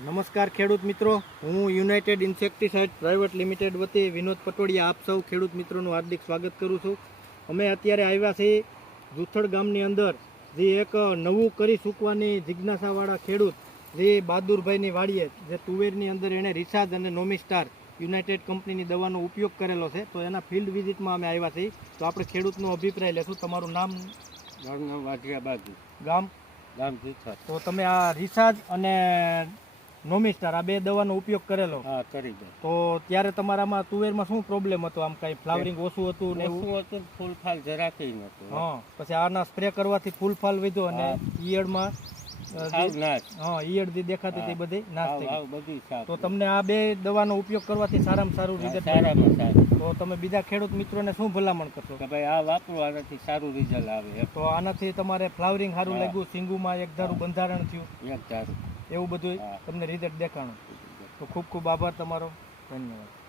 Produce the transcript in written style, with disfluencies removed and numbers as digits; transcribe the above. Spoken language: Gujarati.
નમસ્કાર ખેડૂત મિત્રો, હું યુનાઇટેડ ઇન્સેક્ટિસાઇડ પ્રાઇવેટ લિમિટેડ વતી વિનોદ પટોડિયા આપ સૌ ખેડૂત મિત્રોનું હાર્દિક સ્વાગત કરું છું. અમે અત્યારે આવ્યા છીએ જુથડ ગામની અંદર, જે એક નવું કરી ચૂકવાની જિજ્ઞાસાવાળા ખેડૂત જે બહાદુરભાઈની વાડીએ જે તુવેરની અંદર એણે રિસાજ અને નોમિસ્ટાર યુનાઇટેડ કંપનીની દવાનો ઉપયોગ કરેલો છે, તો એના ફિલ્ડ વિઝિટમાં અમે આવ્યા છીએ. તો આપણે ખેડૂતનો અભિપ્રાય લેશું. તમારું નામ? મારું નામ વાઢિયા બાજુ, ગામ? ગામ જુથડ. તો તમે આ રિસાજ અને નોમિસ્ટાર આ બે દવાનો ઉપયોગ કરેલો, હા, કરી દો. તો ત્યારે તમારામાં તુવેરમાં શું પ્રોબ્લેમ હતો? આમ કઈ ફ્લાવરિંગ ઓછું હતું ને એવું? ઓછું હતું, ફૂલ ફાલ જરાકે નહોતું. હા, પછી આના સ્પ્રે કરવાથી ફૂલ ફાલ વધ્યો અને ઈયળમાં સાવ નાશ. હા, ઈયળ જે દેખાતી હતી બધી નાશ થઈ હાવ ગઈ. બધી સાફ. તો તમને આ બે દવાનો ઉપયોગ કરવાથી સારામાં સારું હા, રિઝલ્ટ સારામાં સારું. તો તમે બીજા ખેડૂત મિત્રોને શું ભલામણ કરશો? કે ભાઈ આ વાપરવાથી સારું રિઝલ્ટ આવે. તો આનાથી તમારે ફ્લાવરિંગ સારું હા. લાગ્યું, સિંગુમાં એક ધારું બંધારણ થયું, એક ધારું. એવું બધું હા. તમને રિઝલ્ટ દેખાણું. તો ખૂબ ખૂબ આભાર તમારો. ધન્યવાદ.